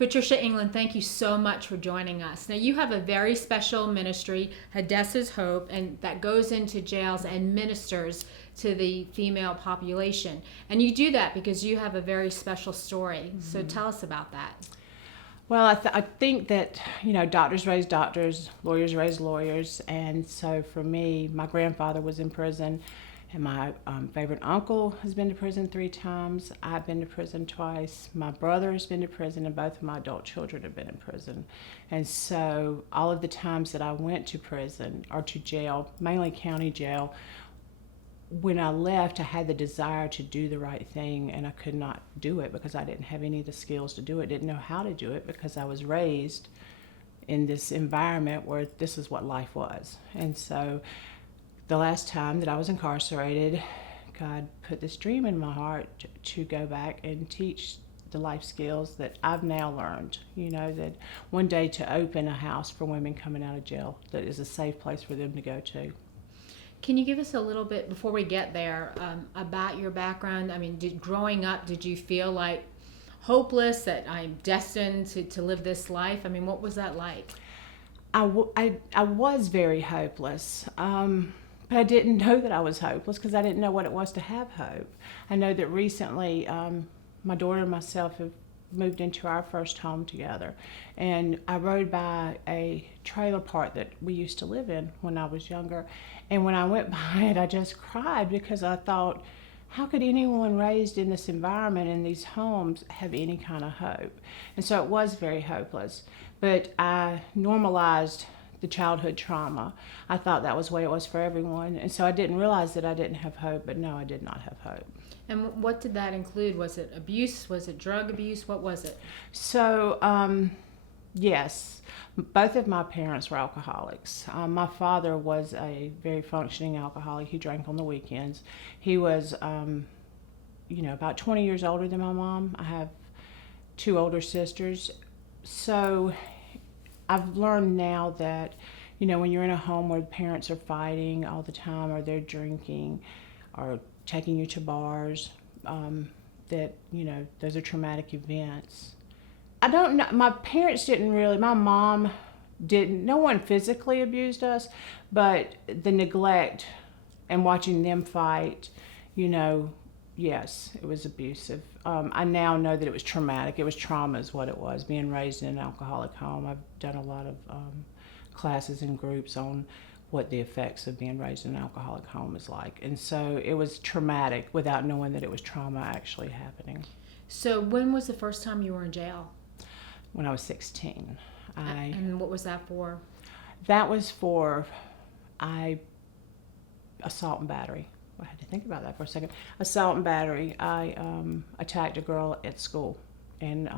Patricia England, thank you so much for joining us. Now, you have a very special ministry, Hadassah Hope, and that goes into jails and ministers to the female population. And you do that because you have a very special story. So tell us about that. Well, I think that, doctors raise doctors, lawyers raise lawyers. And so for me, my grandfather was in prison, and my favorite uncle has been to prison 3 times. I've been to prison twice. My brother has been to prison, and both of my adult children have been in prison. And so all of the times that I went to prison or to jail, mainly county jail, when I left, I had the desire to do the right thing, and I could not do it because I didn't have any of the skills to do it, didn't know how to do it, because I was raised in this environment where this is what life was. And so the last time that I was incarcerated, God put this dream in my heart to go back and teach the life skills that I've now learned, that one day to open a house for women coming out of jail that is a safe place for them to go to. Can you give us a little bit, before we get there, about your background? I mean, growing up, did you feel like hopeless, that I'm destined to live this life? I mean, what was that like? I was very hopeless. But I didn't know that I was hopeless because I didn't know what it was to have hope. I know that recently my daughter and myself have moved into our first home together. And I rode by a trailer park that we used to live in when I was younger. And when I went by it, I just cried because I thought, how could anyone raised in this environment, in these homes, have any kind of hope? And so it was very hopeless. But I normalized the childhood trauma. I thought that was the way it was for everyone. And so I didn't realize that I didn't have hope, but no, I did not have hope. And what did that include? Was it abuse? Was it drug abuse? What was it? So, yes, both of my parents were alcoholics. My father was a very functioning alcoholic. He drank on the weekends. He was, about 20 years older than my mom. I have 2 older sisters. So I've learned now that, when you're in a home where the parents are fighting all the time, or they're drinking, or taking you to bars, that, those are traumatic events. I don't know, my parents didn't really, my mom didn't, no one physically abused us, but the neglect and watching them fight, yes, it was abusive. I now know that it was traumatic. It was trauma is what it was, being raised in an alcoholic home. I've done a lot of classes and groups on what the effects of being raised in an alcoholic home is like. And so it was traumatic without knowing that it was trauma actually happening. So when was the first time you were in jail? When I was 16. And what was that for? That was for assault and battery. I had to think about that for a second. Assault and battery. I attacked a girl at school, and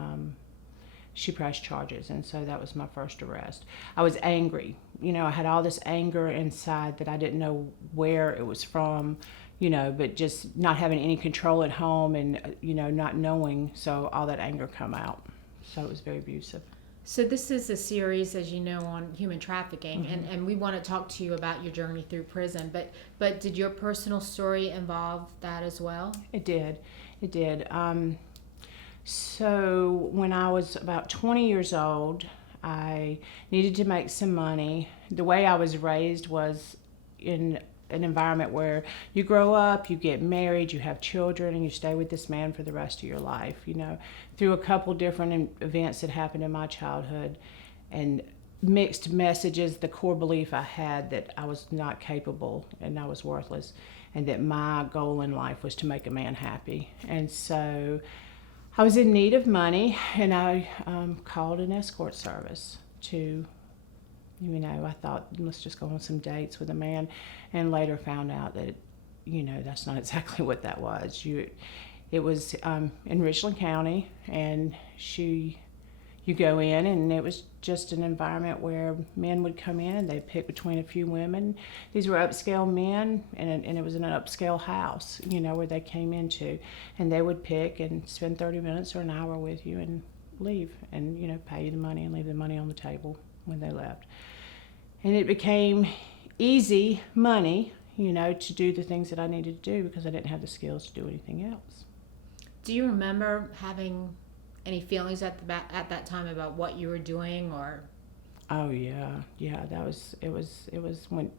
she pressed charges, and so that was my first arrest. I was angry. I had all this anger inside that I didn't know where it was from, but just not having any control at home, and, not knowing, so all that anger come out. So it was very abusive. So this is a series, as you know, on human trafficking, and we want to talk to you about your journey through prison. But did your personal story involve that as well? It did. So when I was about 20 years old, I needed to make some money. The way I was raised was in an environment where you grow up, you get married, you have children, and you stay with this man for the rest of your life. Through a couple different events that happened in my childhood and mixed messages, the core belief I had that I was not capable and I was worthless, and that my goal in life was to make a man happy. And so I was in need of money, and I called an escort service to, I thought, let's just go on some dates with a man, and later found out that, that's not exactly what that was. It was in Richland County, and you go in, and it was just an environment where men would come in and they'd pick between a few women. These were upscale men, and it was in an upscale house, where they came into, and they would pick and spend 30 minutes or an hour with you and leave, and pay you the money and leave the money on the table when they left. And it became easy money, to do the things that I needed to do because I didn't have the skills to do anything else. Do you remember having any feelings at that time about what you were doing, or? Oh yeah, it was when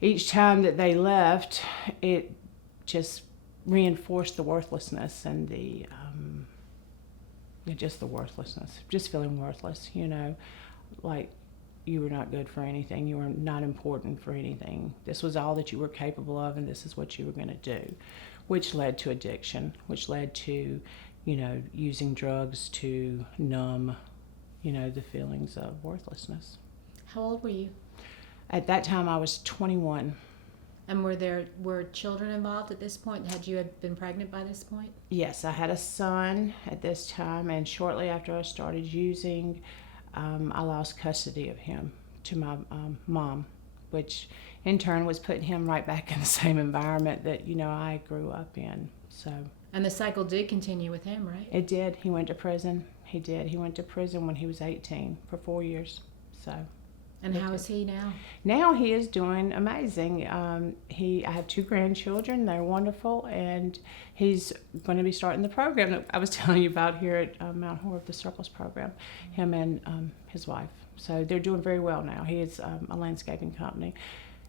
each time that they left, it just reinforced the worthlessness and just the worthlessness, just feeling worthless, like you were not good for anything, you were not important for anything. This was all that you were capable of, and this is what you were going to do, which led to addiction, which led to, using drugs to numb, the feelings of worthlessness. How old were you? At that time, I was 21. And were children involved at this point? Had you been pregnant by this point? Yes, I had a son at this time, and shortly after I started using, I lost custody of him to my mom, which in turn was putting him right back in the same environment that, I grew up in. So. And the cycle did continue with him, right? It did. He went to prison. He did. He went to prison when he was 18 for 4 years. So. And how is he now? Now he is doing amazing. I have 2 grandchildren. They're wonderful, and he's going to be starting the program that I was telling you about here at Mount Horeb, the Circles program. Him and his wife. So they're doing very well now. He is a landscaping company,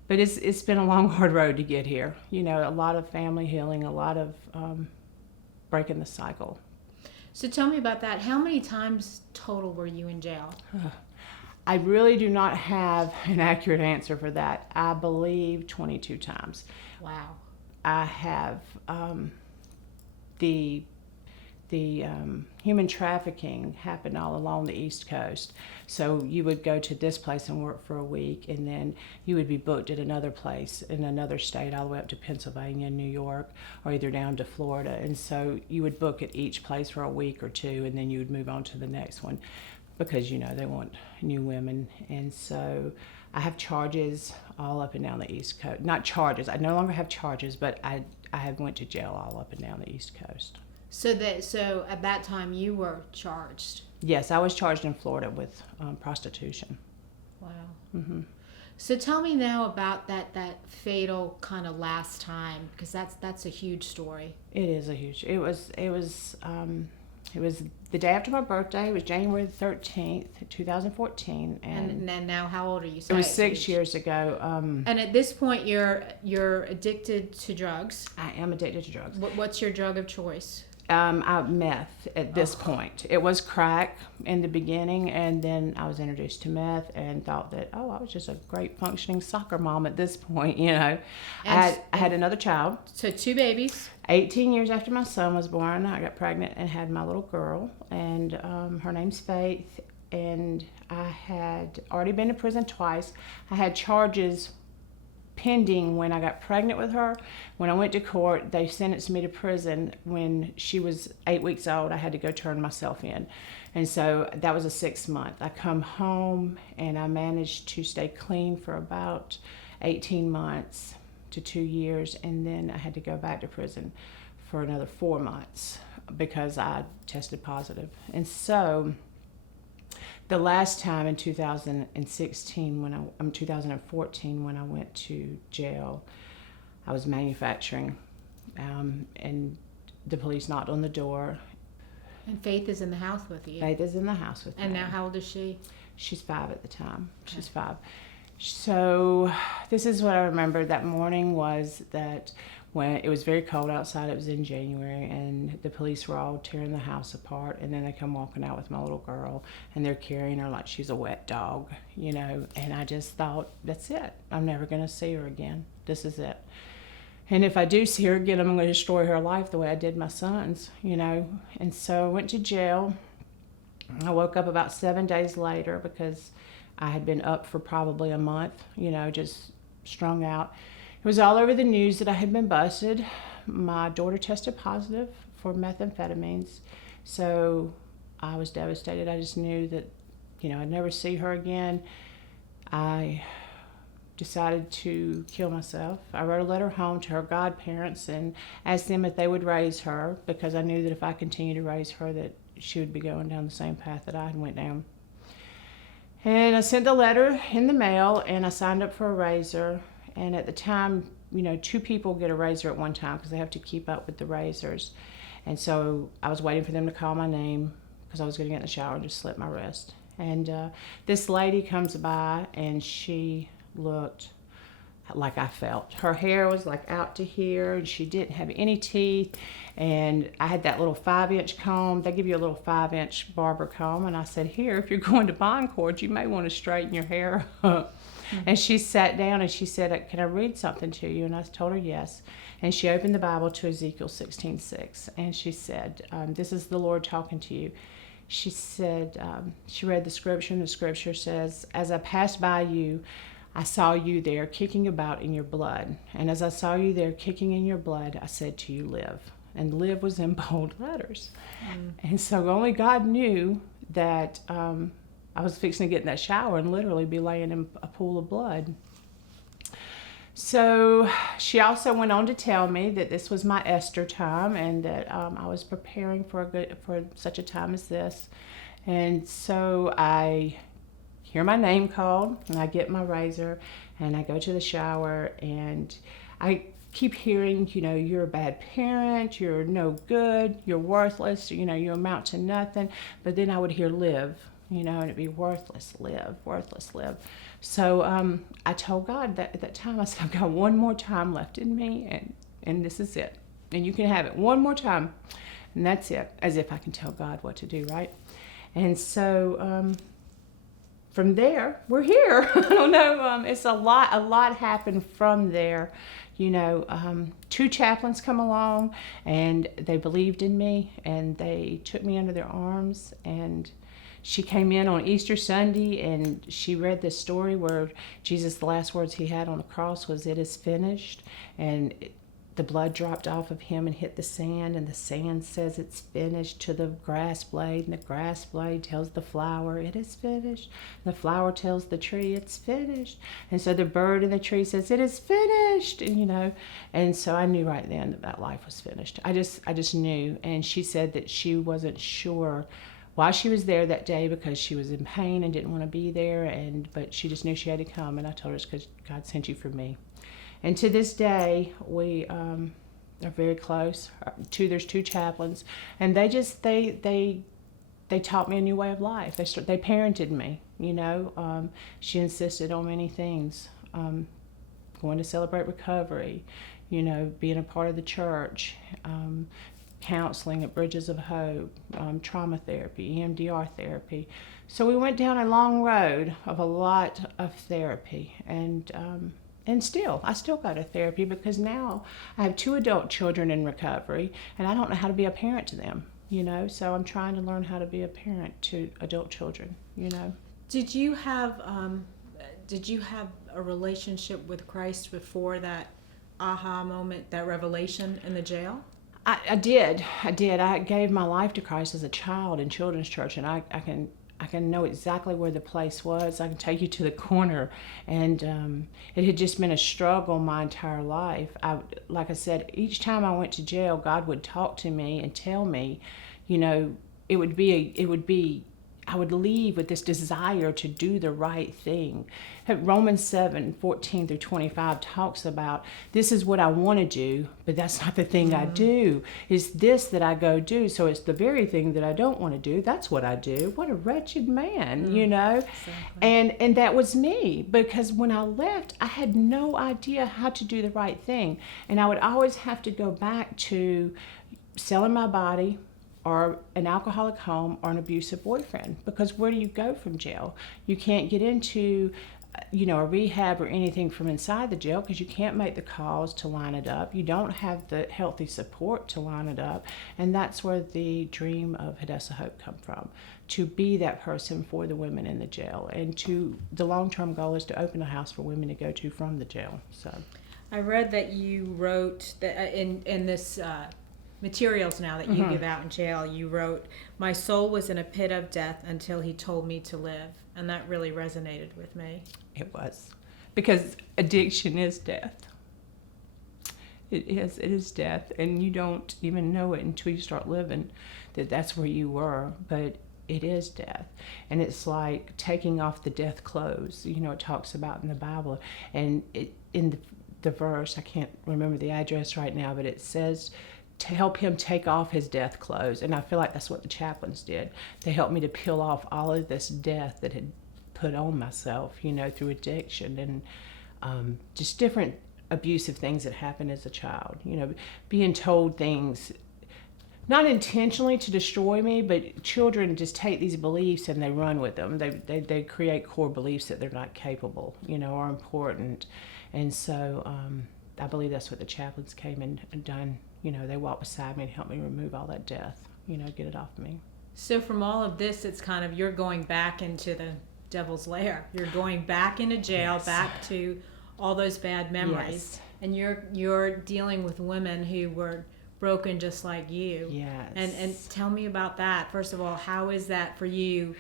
but it's been a long, hard road to get here. A lot of family healing, a lot of breaking the cycle. So tell me about that. How many times total were you in jail? I really do not have an accurate answer for that. I believe 22 times. Wow. I have the human trafficking happened all along the East Coast. So you would go to this place and work for a week, and then you would be booked at another place in another state, all the way up to Pennsylvania, New York, or either down to Florida. And so you would book at each place for a week or 2, and then you would move on to the next one, because they want new women. And so I have charges all up and down the East Coast. Not charges, I no longer have charges, but I have went to jail all up and down the East Coast. So at that time you were charged? Yes, I was charged in Florida with prostitution. Wow. Mm-hmm. So tell me now about that fatal kind of last time, because that's a huge story. It is a huge. It was the day after my birthday. It was January 13th, 2014. And now how old are you? It was 6 years ago. And at this point, you're addicted to drugs. I am addicted to drugs. What's your drug of choice? Meth at this point. It was crack in the beginning, and then I was introduced to meth and thought that, I was just a great functioning soccer mom at this point, I had another child. So 2 babies. 18 years after my son was born, I got pregnant and had my little girl, and her name's Faith, and I had already been to prison twice. I had charges pending when I got pregnant with her. When I went to court, they sentenced me to prison when she was 8 weeks old. I had to go turn myself in. And so that was a 6 month. I come home and I managed to stay clean for about 18 months to 2 years. And then I had to go back to prison for another 4 months because I tested positive. And so the last time in 2014, when I went to jail, I was manufacturing, and the police knocked on the door. And Faith is in the house with you. Faith is in the house with me. And now how old is she? She's 5 at the time. Okay. She's 5. So this is what I remember. That morning was that when it was very cold outside, it was in January, and the police were all tearing the house apart, and then they come walking out with my little girl, and they're carrying her like she's a wet dog, and I just thought, that's it. I'm never going to see her again. This is it. And if I do see her again, I'm going to destroy her life the way I did my son's, And so I went to jail. I woke up about 7 days later because I had been up for probably a month, just strung out. It was all over the news that I had been busted. My daughter tested positive for methamphetamines, so I was devastated. I just knew that, I'd never see her again. I decided to kill myself. I wrote a letter home to her godparents and asked them if they would raise her, because I knew that if I continued to raise her, that she would be going down the same path that I had went down. And I sent the letter in the mail, and I signed up for a raiser. And at the time, 2 people get a raiser at one time because they have to keep up with the raisers. And so I was waiting for them to call my name because I was going to get in the shower and just slip my wrist. And this lady comes by, and she looked like I felt. Her hair was like out to here, and she didn't have any teeth. And I had that little 5-inch comb. They give you a little 5-inch barber comb. And I said, here, if you're going to Bond Court, you may want to straighten your hair up. Mm-hmm. And she sat down and she said, can I read something to you? And I told her yes. And she opened the Bible to Ezekiel 16:6. And she said, this is the Lord talking to you. She said, she read the scripture, and the scripture says, as I passed by you, I saw you there kicking about in your blood. And as I saw you there kicking in your blood, I said to you, live. And live was in bold letters. And so only God knew that I was fixing to get in that shower and literally be laying in a pool of blood. So she also went on to tell me that this was my Esther time, and that I was preparing for such a time as this. And so I hear my name called, and I get my razor, and I go to the shower, and I keep hearing, you're a bad parent, you're no good, you're worthless, you amount to nothing. But then I would hear live, and it'd be worthless live. So I told God that at that time, I said, I've got one more time left in me, and this is it. And you can have it one more time, and that's it, as if I can tell God what to do, right? And so from there, we're here. I don't know, it's a lot happened from there. 2 chaplains come along, and they believed in me, and they took me under their arms. And she came in on Easter Sunday, and she read this story where Jesus, the last words he had on the cross was, it is finished. And the blood dropped off of him and hit the sand, and the sand says it's finished to the grass blade, and the grass blade tells the flower, it is finished. The flower tells the tree, it's finished. And so the bird in the tree says, it is finished. And and so I knew right then that life was finished. I just knew. And she said that she wasn't sure why she was there that day, because she was in pain and didn't want to be there, but she just knew she had to come. And I told her, it's because God sent you for me. And to this day, we are very close. There's 2 chaplains, and they taught me a new way of life. They parented me. She insisted on many things, going to Celebrate Recovery, being a part of the church, counseling at Bridges of Hope, trauma therapy, EMDR therapy. So we went down a long road of a lot of therapy, and I still go to therapy, because now I have 2 adult children in recovery, and I don't know how to be a parent to them, so I'm trying to learn how to be a parent to adult children, Did you have a relationship with Christ before that aha moment, that revelation in the jail? I did. I gave my life to Christ as a child in children's church, and I can know exactly where the place was. I can take you to the corner. And it had just been a struggle my entire life. Like I said, each time I went to jail, God would talk to me and tell me, I would leave with this desire to do the right thing. Romans 7:14-25 talks about, this is what I want to do, but that's not the thing I do. It's this that I go do. So it's the very thing that I don't want to do. That's what I do. What a wretched man, Exactly. And that was me, because when I left, I had no idea how to do the right thing. And I would always have to go back to selling my body, or an alcoholic home, or an abusive boyfriend. Because where do you go from jail? You can't get into, a rehab or anything from inside the jail, because you can't make the calls to line it up. You don't have the healthy support to line it up. And that's where the dream of Hadassah Hope come from, to be that person for the women in the jail. And the long-term goal is to open a house for women to go to from the jail. So I read that you wrote that in this materials now that you give out in jail, you wrote, my soul was in a pit of death until he told me to live. And that really resonated with me. It was. Because addiction is death. It is death. And you don't even know it until you start living that that's where you were. But it is death. And it's like taking off the death clothes, it talks about in the Bible. And in the verse, I can't remember the address right now, but it says to help him take off his death clothes. And I feel like that's what the chaplains did. They helped me to peel off all of this death that had put on myself, through addiction and just different abusive things that happened as a child. Being told things, not intentionally to destroy me, but children just take these beliefs and they run with them. They create core beliefs that they're not capable, are important. And so I believe that's what the chaplains came and done. They walked beside me and helped me remove all that death, get it off me. So from all of this, it's kind of, you're going back into the devil's lair. You're going back into jail, Yes. back to all those bad memories. Yes. And you're dealing with women who were broken just like you. Yes. And tell me about that. First of all, how is that for you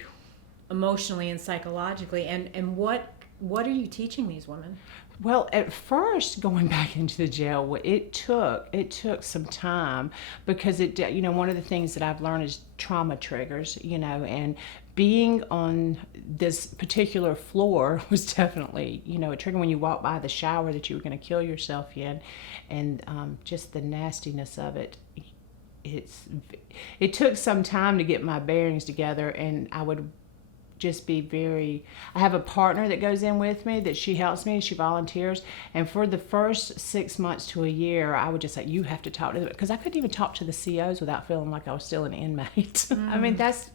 emotionally and psychologically? And what are you teaching these women? Well, at first, going back into the jail, it took some time, because one of the things that I've learned is trauma triggers, and being on this particular floor was definitely, a trigger when you walk by the shower that you were going to kill yourself in, and just the nastiness of it. It took some time to get my bearings together, and I would just be I have a partner that goes in with me, that she helps me, she volunteers, and for the first 6 months to a year, I would just say, you have to talk to them, because I couldn't even talk to the COs without feeling like I was still an inmate. I mean, that's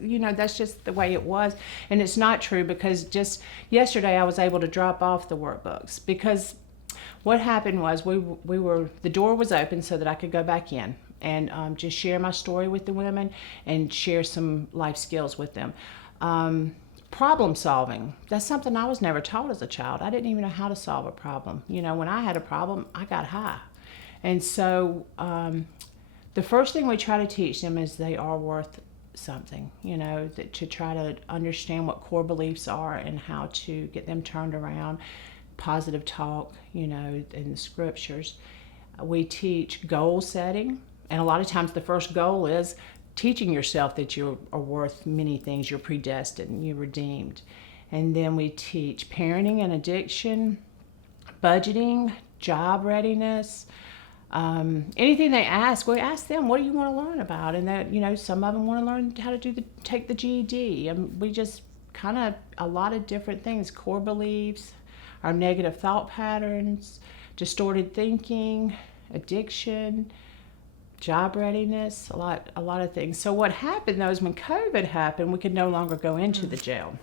just the way it was, and it's not true, because just yesterday I was able to drop off the workbooks, because what happened was the door was open so that I could go back in and just share my story with the women and share some life skills with them. Problem solving, that's something I was never taught as a child. I didn't even know how to solve a problem. When I had a problem, I got high. And so the first thing we try to teach them is they are worth something, to try to understand what core beliefs are and how to get them turned around, positive talk, in the scriptures. We teach goal setting, and a lot of times the first goal is teaching yourself that you are worth many things. You're predestined, you're redeemed. And then we teach parenting and addiction, budgeting, job readiness, anything they ask. We ask them, what do you want to learn about? And that, some of them want to learn how to take the GED. And we just kind of, a lot of different things, core beliefs, our negative thought patterns, distorted thinking, addiction, job readiness, a lot of things. So what happened though is when COVID happened, we could no longer go into the jail.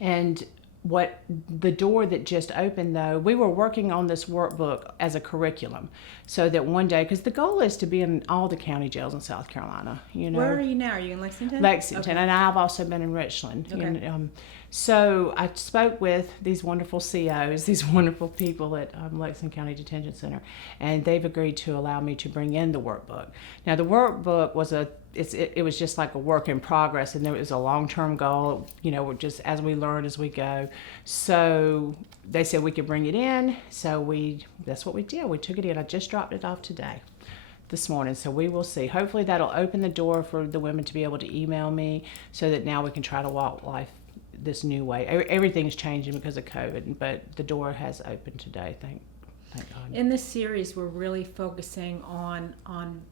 And what the door that just opened though, we were working on this workbook as a curriculum, so that one day, because the goal is to be in all the county jails in South Carolina. Where are you now? Are you in Lexington? Lexington, okay. And I've also been in Richland. Okay. So I spoke with these wonderful COs, these wonderful people at Lexington County Detention Center, and they've agreed to allow me to bring in the workbook. Now the workbook was it was just like a work in progress, and there was a long-term goal, just as we learn as we go. So they said we could bring it in, so that's what we did. We took it in. I just dropped it off this morning, so we will see. Hopefully that'll open the door for the women to be able to email me, so that now we can try to walk life this new way. Everything's changing because of COVID, but the door has opened today, thank God. In this series, we're really focusing on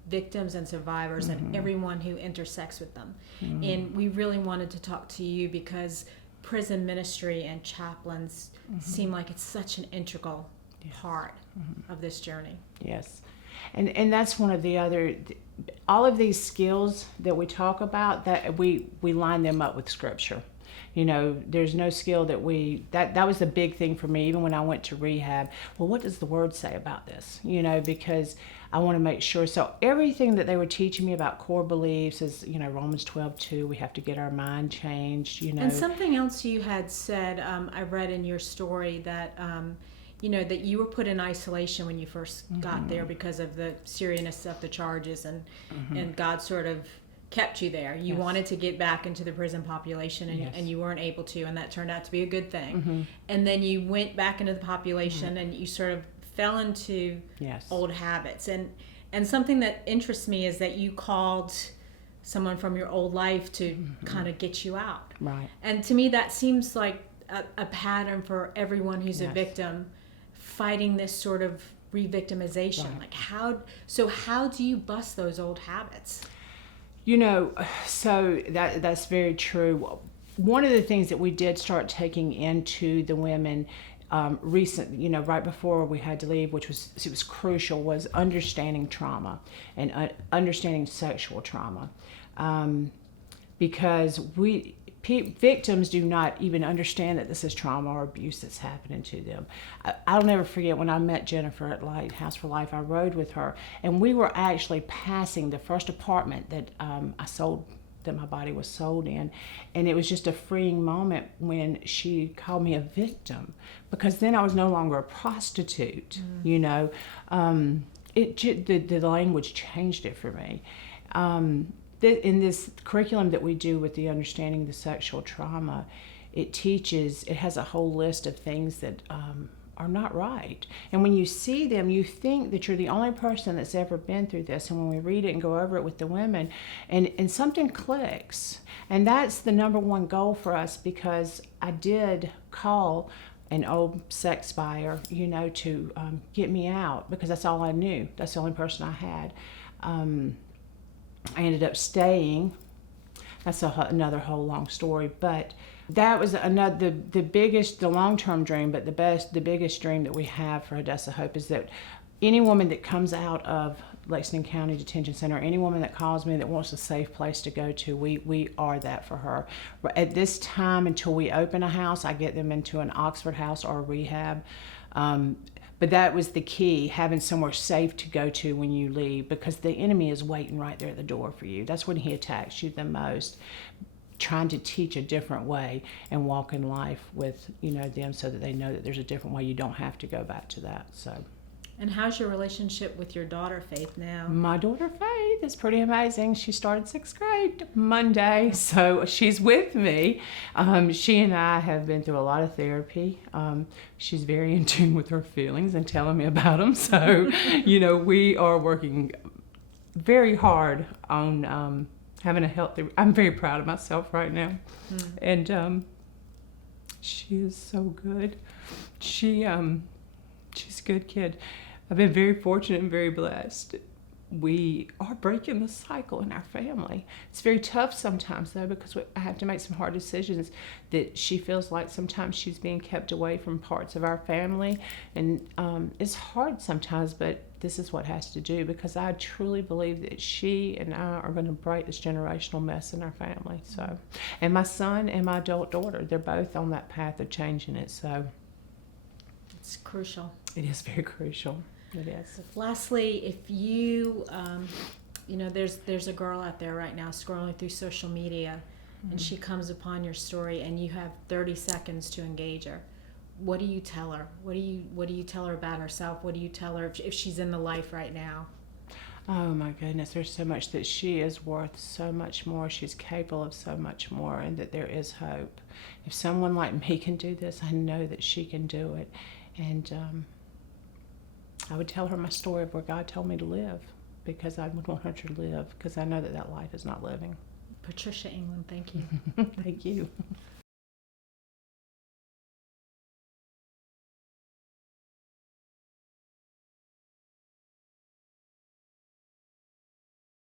victims and survivors and everyone who intersects with them. And we really wanted to talk to you because prison ministry and chaplains seem like it's such an integral part of this journey. Yes. And that's one of the other, all of these skills that we talk about, that we line them up with scripture. There's no skill that was the big thing for me, even when I went to rehab. Well, what does the word say about this? Because I want to make sure. So everything that they were teaching me about core beliefs is, Romans 12:2, we have to get our mind changed, And something else you had said, I read in your story that, that you were put in isolation when you first got there because of the seriousness of the charges, and God sort of kept you there. You wanted to get back into the prison population, and you weren't able to, and that turned out to be a good thing. And then you went back into the population, and you sort of fell into old habits. And something that interests me is that you called someone from your old life to kind of get you out. Right. And to me, that seems like a pattern for everyone who's a victim, fighting this sort of re-victimization. Right. Like how do you bust those old habits? So that's very true. One of the things that we did start taking into the women right before we had to leave, which was crucial, was understanding trauma and understanding sexual trauma, because victims do not even understand that this is trauma or abuse that's happening to them. I'll never forget when I met Jennifer at Lighthouse for Life. I rode with her, and we were actually passing the first apartment that that my body was sold in, and it was just a freeing moment when she called me a victim, because then I was no longer a prostitute. The language changed it for me. In this curriculum that we do with the understanding the sexual trauma, it has a whole list of things that are not right. And when you see them, you think that you're the only person that's ever been through this. And when we read it and go over it with the women, and something clicks. And that's the number one goal for us, because I did call an old sex buyer, to get me out, because that's all I knew. That's the only person I had. I ended up staying. That's another whole long story, but that was the long-term dream, but the biggest dream that we have for Hadassah Hope is that any woman that comes out of Lexington County Detention Center, any woman that calls me that wants a safe place to go to, we are that for her. At this time, until we open a house, I get them into an Oxford house or a rehab. But that was the key, having somewhere safe to go to when you leave, because the enemy is waiting right there at the door for you. That's when he attacks you the most, trying to teach a different way and walk in life with them, so that they know that there's a different way. You don't have to go back to that. So. And how's your relationship with your daughter, Faith, now? My daughter, Faith, is pretty amazing. She started 6th grade Monday, so she's with me. She and I have been through a lot of therapy. She's very in tune with her feelings and telling me about them. So, we are working very hard on having a healthy... I'm very proud of myself right now. And she is so good. She's a good kid. I've been very fortunate and very blessed. We are breaking the cycle in our family. It's very tough sometimes, though, because I have to make some hard decisions, that she feels like sometimes she's being kept away from parts of our family. And it's hard sometimes, but this is what has to do, because I truly believe that she and I are going to break this generational mess in our family. So, and my son and my adult daughter, they're both on that path of changing it. So it's crucial. It is very crucial. It is. Lastly, if you, there's a girl out there right now scrolling through social media, and she comes upon your story, and you have 30 seconds to engage her. What do you tell her? What do you tell her about herself? What do you tell her if she's in the life right now? Oh my goodness, there's so much, that she is worth so much more. She's capable of so much more, and that there is hope. If someone like me can do this, I know that she can do it. And I would tell her my story of where God told me to live, because I would want her to live, because I know that life is not living. Patricia England, thank you. Thank you.